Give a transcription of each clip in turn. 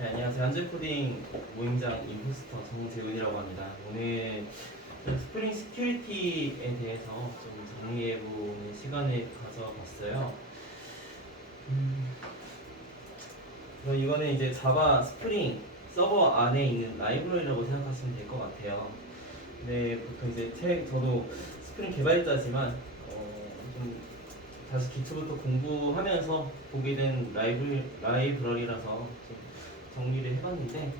네, 안녕하세요. 한글코딩 모임장 임포스터 정재훈이라고 합니다. 오늘 스프링 시큐리티에 대해서 좀 정리해보는 시간을 가져봤어요. 그럼 이거는 이제 자바 스프링 서버 안에 있는 라이브러리라고 생각하시면 될 것 같아요. 근데 보통 이제 저도 스프링 개발자지만 좀 다시 기초부터 공부하면서 보게 된 라이브러리라서 좀 정리를 해봤는데,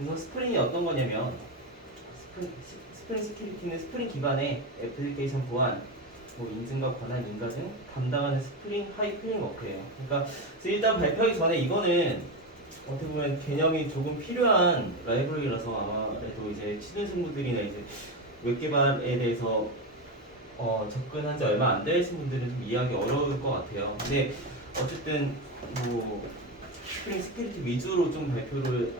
우선 스프링이 어떤 거냐면 스프링 시큐리티는 스프링 기반의 애플리케이션 보안, 뭐 인증과 권한 인가 등 담당하는 스프링 하이 프레임워크예요. 그러니까 일단 발표하기 전에 이거는 어떻게 보면 개념이 조금 필요한 라이브러리라서 아마도 이제 취준생분들이나 이제 웹 개발에 대해서 접근한 지 얼마 안 되신 분들은 좀 이해하기 어려울 것 같아요. 근데 어쨌든 뭐 스프링 시큐리티 위주로 좀 발표를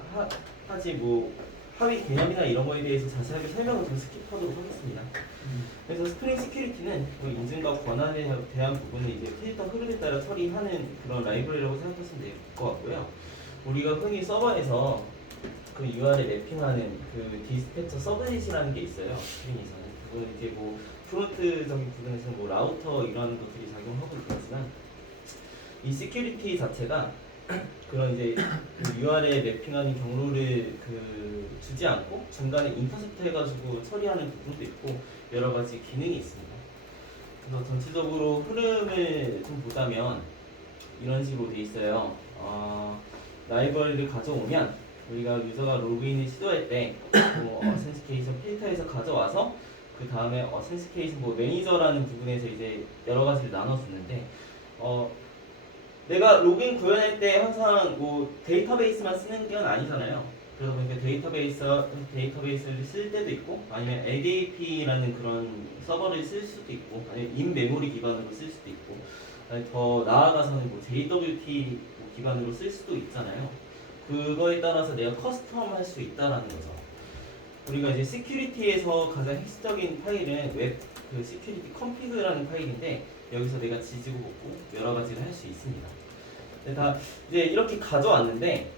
하지 뭐 하위 개념이나 이런 거에 대해서 자세하게 설명을 좀 스킵하도록 하겠습니다. 그래서 스프링 시큐리티는 뭐 인증과 권한에 대한 부분을 이제 필터 흐름에 따라 처리하는 그런 라이브러리라고 생각하시면 될 것 같고요. 우리가 흔히 서버에서 그 URL 맵핑하는 그 디스패처 서브넷이라는 게 있어요. 스프링에서는 그건 이제 뭐 프론트적인 부분에서 뭐 라우터 이런 것들이 작용하고 있지만, 이 시큐리티 자체가 그런 이제 그 URL 맵핑하는 경로를 주지 않고 중간에 인터셉트 해가지고 처리하는 부분도 있고 여러 가지 기능이 있습니다. 그래서 전체적으로 흐름을 좀 보자면 이런 식으로 돼 있어요. 라이브러리를 가져오면 우리가 유저가 로그인을 시도할 때 어센티케이션 필터에서 가져와서 그 다음에 어센티케이션 뭐 매니저라는 부분에서 이제 여러 가지를 나눠주는데, 내가 로그인 구현할 때 항상 뭐 데이터베이스만 쓰는 건 아니잖아요. 그래서 보니까 데이터베이스를 쓸 때도 있고, 아니면 LDAP라는 그런 서버를 쓸 수도 있고, 아니면 인 메모리 기반으로 쓸 수도 있고, 아니, 더 나아가서는 뭐 JWT 기반으로 쓸 수도 있잖아요. 그거에 따라서 내가 커스텀 할 수 있다라는 거죠. 우리가 이제 시큐리티에서 가장 핵심적인 파일은 그 시큐리티 컨피그라는 파일인데, 여기서 내가 지지고 볶고 여러 가지를 할 수 있습니다. 다 이제 이렇게 가져왔는데,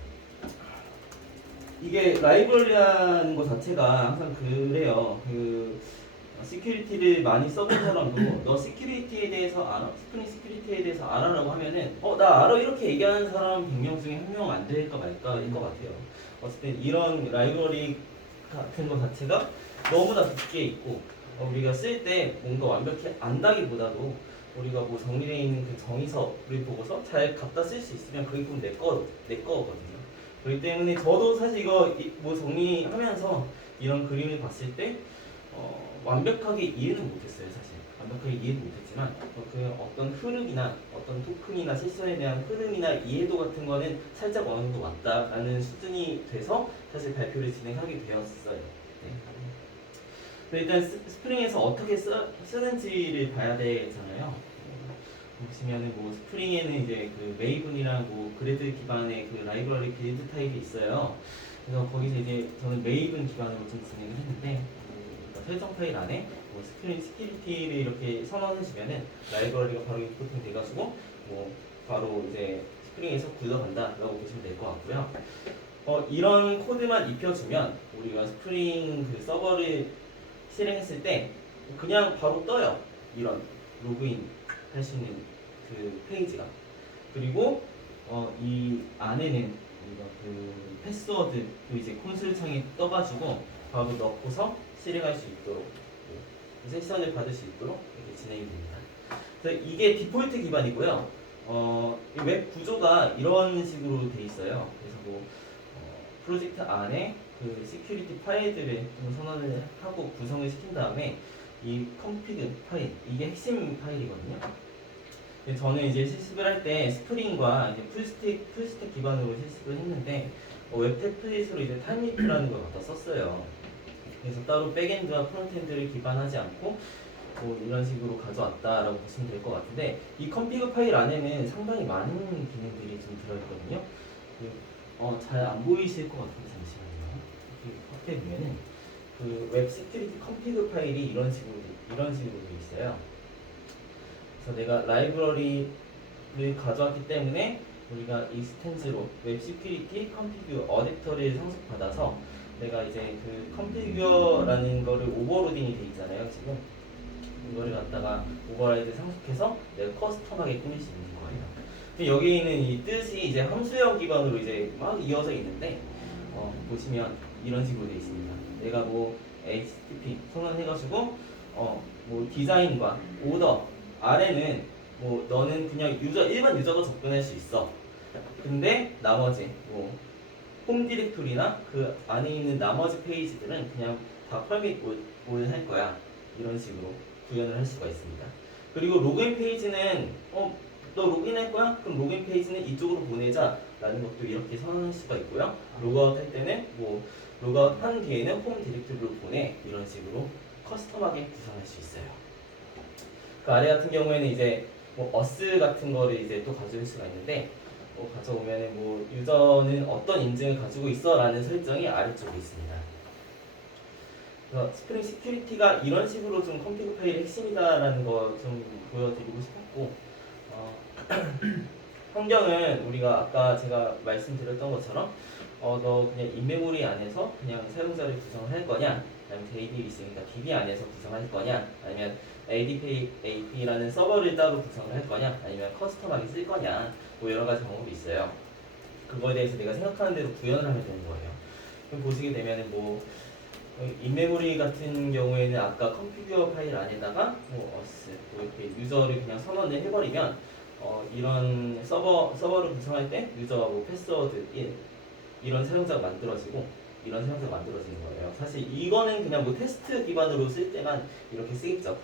이게 라이브러리라는 것 자체가 항상 그래요. 시큐리티를 많이 써본 사람도 너 시큐리티에 대해서 알아? 스프링 시큐리티에 대해서 알아라고 하면은 나 알아 이렇게 얘기하는 사람 100명 중에 한 명 안 될까 말까일 것 같아요. 어쨌든 이런 라이브러리 같은 것 자체가 너무나 깊게 있고, 우리가 쓸 때 뭔가 완벽히 안다기보다도 우리가 뭐 정리되어 있는 그 정의서를 보고서 잘 갖다 쓸 수 있으면 그게 좀 내 거거든요. 그렇기 때문에 저도 사실 이거 뭐 정리하면서 이런 그림을 봤을 때 완벽하게 이해는 못했어요. 사실 완벽하게 이해는 못했지만 그 어떤 흐름이나 어떤 토큰이나 실선에 대한 흐름이나 이해도 같은 거는 살짝 어느 정도 왔다라는 수준이 돼서 사실 발표를 진행하게 되었어요. 네. 일단 스프링에서 어떻게 쓰는지를 봐야 되잖아요. 보시면은 뭐 스프링에는 이제 그 메이븐이랑 뭐 그래드 기반의 그 라이브러리 빌드 타입이 있어요. 그래서 거기서 이제 저는 메이븐 기반으로 좀 진행을 했는데, 설정 파일 안에 뭐 스프링 시큐리티를 이렇게 선언해주면은 라이브러리가 바로 임포팅 돼가지고 뭐 바로 이제 스프링에서 굴러간다라고 보시면 될 것 같고요. 이런 코드만 입혀주면 우리가 스프링 그 서버를 실행했을 때 그냥 바로 떠요. 이런 로그인 할 수 있는 그 페이지가. 그리고 이 안에는 우리가 그 패스워드도 이제 콘솔 창에 떠가지고 바로 넣고서 실행할 수 있도록, 세션을 받을 수 있도록 이렇게 진행이 됩니다. 그래서 이게 디폴트 기반이고요. 이 웹 구조가 이런 식으로 돼 있어요. 그래서 뭐 프로젝트 안에 그 시큐리티 파일들을 좀 선언을 하고 구성을 시킨 다음에 이 컴피그 파일, 이게 핵심 파일이거든요. 저는 이제 실습을 할 때 스프링과 이제 풀스택 기반으로 실습을 했는데, 웹 템플릿으로 이제 타임리프라는 걸 갖다 썼어요. 그래서 따로 백엔드와 프론트엔드를 기반하지 않고 뭐 이런 식으로 가져왔다라고 보시면 될 것 같은데, 이 컴피그 파일 안에는 상당히 많은 기능들이 좀 들어있거든요. 잘 안 보이실 것 같은데 잠시만요. 이렇게 보면은 그 웹 시큐리티 컴피그 파일이 이런 식으로 돼 있어요. 그래서 내가 라이브러리를 가져왔기 때문에 우리가 인스턴스로 웹 시큐리티 컨피규어 어댑터를 상속받아서 내가 이제 그 컨피규어라는 거를 오버로딩이 돼 있잖아요. 지금 이거를 갖다가 오버라이드 상속해서 내가 커스텀하게 꾸밀 수 있는 거예요. 근데 여기 있는 이 뜻이 이제 함수형 기반으로 이제 막 이어져 있는데 보시면 이런 식으로 돼 있습니다. 내가 뭐 HTTP 선언해가지고 뭐 디자인과 오더 아래는 뭐 너는 그냥 일반 유저가 접근할 수 있어. 근데 나머지 뭐 홈 디렉토리나 그 안에 있는 나머지 페이지들은 그냥 다 퍼밋 올 할 거야. 이런 식으로 구현을 할 수가 있습니다. 그리고 로그인 페이지는 너 로그인할 거야? 그럼 로그인 페이지는 이쪽으로 보내자 라는 것도 이렇게 선언할 수가 있고요. 로그아웃 할 때는 뭐 로그아웃 한 뒤에는 홈 디렉토리로 보내 이런 식으로 커스텀하게 구성할 수 있어요. 그 아래 같은 경우에는 이제 뭐 어스 같은 거를 이제 또 가져올 수가 있는데 가져오면은 뭐 유저는 어떤 인증을 가지고 있어 라는 설정이 아래쪽에 있습니다. 그래서 스프링 시큐리티가 이런 식으로 좀 컴피그 파일의 핵심이다라는 거 좀 보여드리고 싶었고 환경은 우리가 아까 제가 말씀드렸던 것처럼 너 그냥 인메모리 안에서 그냥 사용자를 구성할 거냐 아니면 JDBC 그러니까 DB 안에서 구성할 거냐 아니면 ADP라는 서버를 따로 구성을 할 거냐 아니면 커스텀하게 쓸 거냐 뭐 여러 가지 방법이 있어요. 그거에 대해서 내가 생각하는 대로 구현을 하면 되는 거예요. 그럼 보시게 되면은 뭐 인메모리 같은 경우에는 아까 컨피규어 파일 안에다가 뭐 어스 뭐 이렇게 유저를 그냥 선언을 해버리면 이런 서버를 구성할 때 유저와 뭐 패스워드 1 이런 사용자가 만들어지고 이런 사용자가 만들어지는 거예요. 사실 이거는 그냥 뭐 테스트 기반으로 쓸 때만 이렇게 쓰겠죠.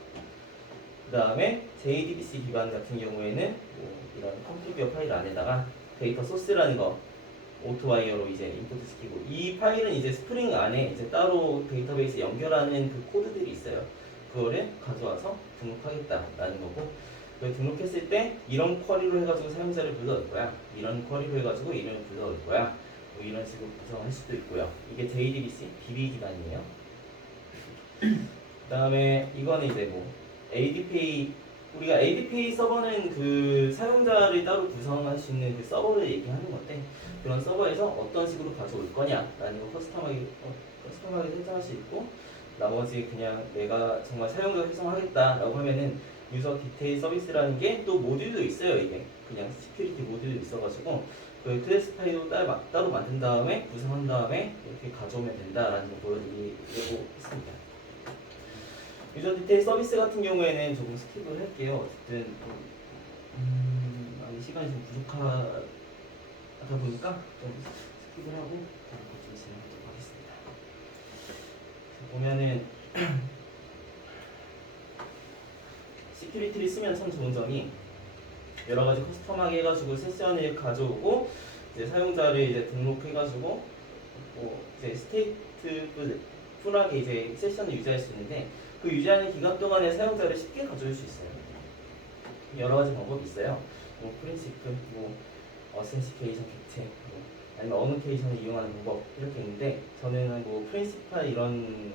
그 다음에 JDBC 기반 같은 경우에는 뭐 이런 컨피규어 파일 안에다가 데이터 소스라는 거 오토와이어로 이제 인풋 시키고 이 파일은 이제 스프링 안에 이제 따로 데이터베이스 연결하는 그 코드들이 있어요. 그거를 가져와서 등록하겠다라는 거고 그 등록했을 때 이런 쿼리로 해가지고 사용자를 불러올 거야. 이런 쿼리로 해가지고 이름을 불러올 거야. 뭐 이런 식으로 구성할 수도 있고요. 이게 JDBC DB 기반이에요. 그 다음에 이거는 이제 뭐 ADP 우리가 ADP 서버는 그 사용자를 따로 구성할 수 있는 그 서버를 얘기하는 건데 그런 서버에서 어떤 식으로 가져올 거냐라는 거 커스텀하게 설정할 수 있고 나머지 그냥 내가 정말 사용자 활성화하겠다라고 하면은 유저 디테일 서비스라는 게 또 모듈도 있어요. 이게 그냥 시큐리티 모듈도 있어가지고 그 클래스 파일도 따로 만든 다음에 구성한 다음에 이렇게 가져오면 된다라는 거 보여드리려고 했습니다. 유저 디테일 서비스 같은 경우에는 조금 스킵을 할게요. 어쨌든 아직 시간이 좀 부족하다 보니까 좀 스킵을 하고 좀 진행하도록 하겠습니다. 보면은 시큐리티를 쓰면 참 좋은 점이 여러 가지 커스텀하게 해가지고 세션을 가져오고 이제 사용자를 이제 등록해가지고 뭐 이제 스테이트 풀하게 이제 세션을 유지할 수 있는데 그 유지하는 기간 동안에 사용자를 쉽게 가져올 수 있어요. 여러 가지 방법이 있어요. 뭐 프린시플, 뭐 어센시케이션 객체, 뭐 아니면 어노케이션을 이용하는 방법 이렇게 있는데 저는 뭐 프린시플 이런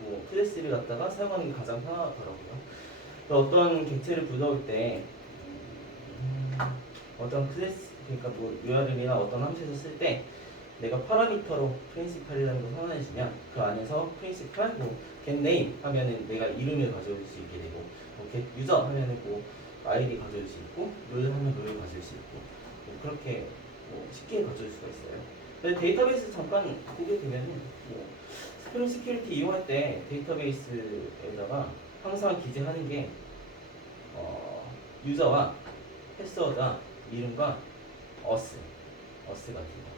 뭐 클래스를 갖다가 사용하는 게 가장 편하더라고요. 어떤 객체를 불러올 때 어떤 클래스 그러니까 뭐 URL이나 어떤 함수에서 쓸 때 내가 파라미터로 프린시플이라는 걸 선언해주면 그 안에서 프린시플 뭐 getName 하면은 내가 이름을 가져올 수 있게 되고 뭐 getUser 하면은 뭐 아이디 가져올 수 있고 롤 하면 롤을 가져올 수 있고 뭐 그렇게 뭐 쉽게 가져올 수가 있어요. 근데 데이터베이스 잠깐 보게 되면은 뭐 스프링 시큐리티 이용할 때 데이터베이스에다가 항상 기재하는 게 유저와 패스워드와 이름과 어스 같은 거.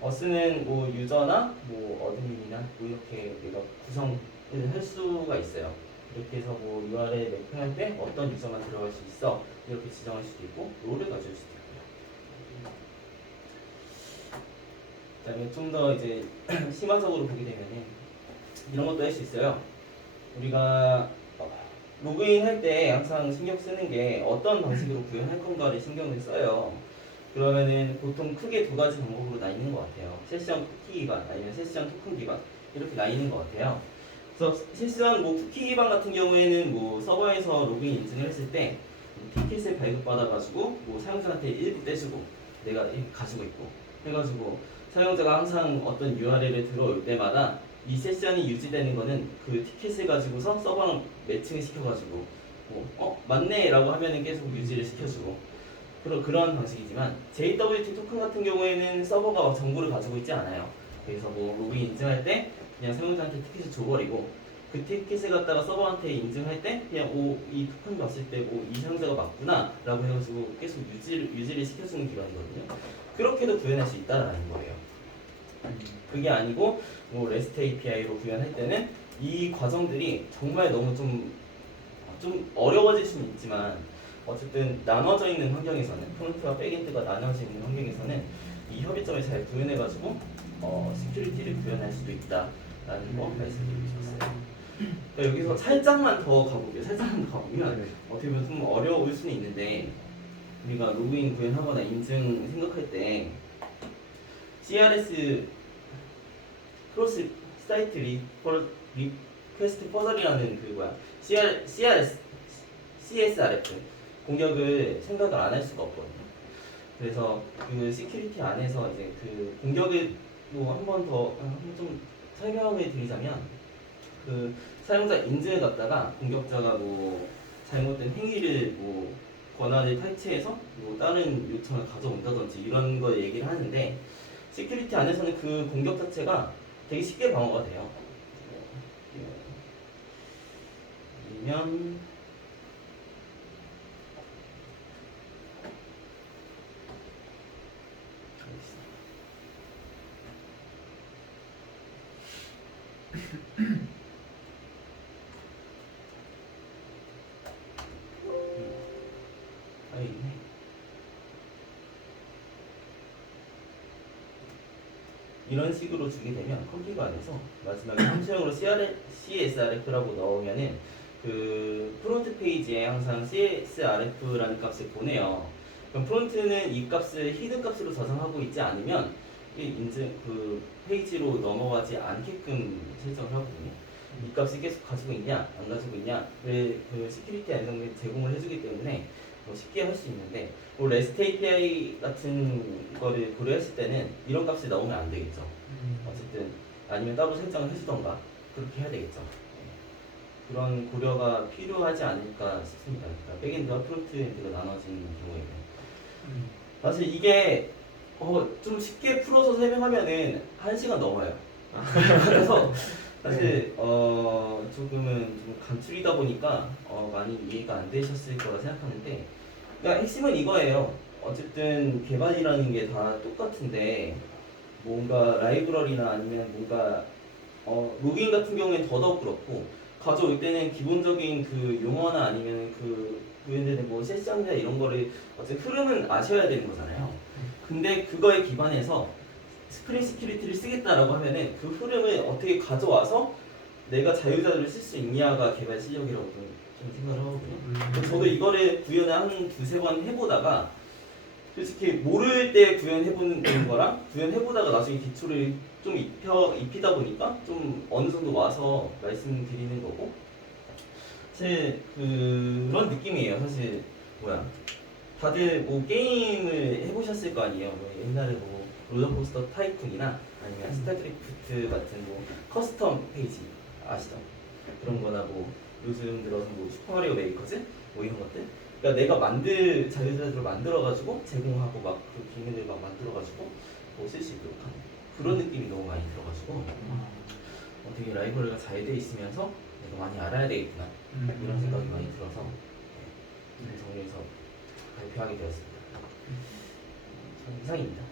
어스는 뭐 유저나 뭐 어드민이나 뭐 이렇게 내가 구성을 할 수가 있어요. 이렇게 해서 뭐 URL 매핑할 때 어떤 유저만 들어갈 수 있어 이렇게 지정할 수도 있고 롤을 가져올 수도 있고요. 그다음에 좀 더 이제 심화적으로 보게 되면은 이런 것도 할 수 있어요. 우리가 로그인 할 때 항상 신경 쓰는 게 어떤 방식으로 구현할 건가를 신경을 써요. 그러면은 보통 크게 두 가지 방법으로 나뉘는 것 같아요. 세션 쿠키 기반 아니면 세션 토큰 기반 이렇게 나뉘는 것 같아요. 그래서 실시간 뭐 쿠키 기반 같은 경우에는 뭐 서버에서 로그인 인증을 했을 때 티켓을 발급받아가지고 뭐 사용자한테 일부 떼주고 내가 가지고 있고 해가지고 사용자가 항상 어떤 URL에 들어올 때마다 이 세션이 유지되는 거는 그 티켓을 가지고서 서버랑 매칭을 시켜가지고 맞네 라고 하면은 계속 유지를 시켜주고 그런 방식이지만 JWT 토큰 같은 경우에는 서버가 정보를 가지고 있지 않아요. 그래서 뭐 로그인 인증할 때 그냥 사용자한테 티켓을 줘버리고 그 티켓을 갖다가 서버한테 인증할 때 그냥 이 토큰 봤을 때 이 사용자가 맞구나 라고 해가지고 계속 유지를 시켜주는 기관이거든요. 그렇게도 구현할 수 있다라는 거예요. 그게 아니고 뭐 REST API로 구현할 때는 이 과정들이 정말 너무 좀 어려워질 수는 있지만 어쨌든 나눠져 있는 환경에서는 프론트와 백엔드가 나눠져 있는 환경에서는 이 협의점을 잘 구현해가지고 시큐리티를 구현할 수도 있다라는 거 말씀드리고 싶었어요. 그러니까 여기서 살짝만 더 가볼게요. 살짝만 더 가보면 어떻게 보면 좀 어려울 수는 있는데 우리가 로그인 구현하거나 인증 생각할 때 CRS 크로스 사이트 리퀘스트 퍼즐이라는 CSRF 공격을 생각을 안 할 수가 없거든요. 그래서 그 시큐리티 안에서 이제 그 공격을 뭐 한 번 더 좀 설명을 드리자면 그 사용자 인증을 갖다가 공격자가 뭐 잘못된 행위를 뭐 권한을 탈취해서 뭐 다른 요청을 가져온다든지 이런 거 얘기를 하는데 시큐리티 안에서는 그 공격 자체가 되게 쉽게 방어가 돼요. 아니면 이런 식으로 주게 되면 컴피그 안에서 마지막에 함수형으로 CSRF라고 넣으면은 그 프론트 페이지에 항상 CSRF라는 값을 보내요. 그럼 프론트는 이 값을 히든 값으로 저장하고 있지 않으면 그 페이지로 넘어가지 않게끔 설정을 하거든요. 이 값을 계속 가지고 있냐 안 가지고 있냐 그 시큐리티 안정을 제공을 해주기 때문에 쉽게 할 수 있는데 뭐 REST API 같은 거를 고려했을 때는 이런 값이 나오면 안 되겠죠. 어쨌든 아니면 따로 설정을 해주던가 그렇게 해야 되겠죠. 그런 고려가 필요하지 않을까 싶습니다. 그러니까 백엔드와 프론트엔드가 나눠진 경우에는 사실 이게 좀 쉽게 풀어서 설명하면은 1시간 넘어요. 그래서 사실 조금은 좀 간추리다 보니까 많이 이해가 안 되셨을 거라 생각하는데 그러니까 핵심은 이거예요. 어쨌든 개발이라는 게 다 똑같은데 뭔가 라이브러리나 아니면 뭔가 로그인 같은 경우에는 더더욱 그렇고 가져올 때는 기본적인 그 용어나 아니면 그 구현되는 뭐 세션이나 이런 거를 어쨌든 흐름은 아셔야 되는 거잖아요. 근데 그거에 기반해서 스프링 시큐리티를 쓰겠다라고 하면은 그 흐름을 어떻게 가져와서 내가 자유자재로 쓸 수 있냐가 개발 실력이라고 좀 생각을 하거든요. 저도 이거를 구현을 한 두세 번 해보다가 솔직히 모를 때 구현해보는 거랑 구현해보다가 나중에 기초를 좀 입히다 보니까 좀 어느 정도 와서 말씀드리는 거고 사실 그런 느낌이에요. 사실 다들 뭐 게임을 해보셨을 거 아니에요. 뭐 옛날에 뭐 롤러코스터 타이쿤이나 아니면 스타크래프트 같은 뭐 커스텀 페이지 아시죠? 그런 거나 뭐 요즘 들어서 뭐 슈퍼마리오 메이커즈 뭐 이런 것들 그러니까 내가 자유자재로 만들어가지고 제공하고 막 그 기능을 막 만들어가지고 뭐 쓸 수 있도록 하는 그런 느낌이 너무 많이 들어가지고 되게 라이브러리가 잘 돼 있으면서 내가 많이 알아야 되겠구나 이런 생각이 많이 들어서 정리해서 발표하게 되었습니다. 이상입니다.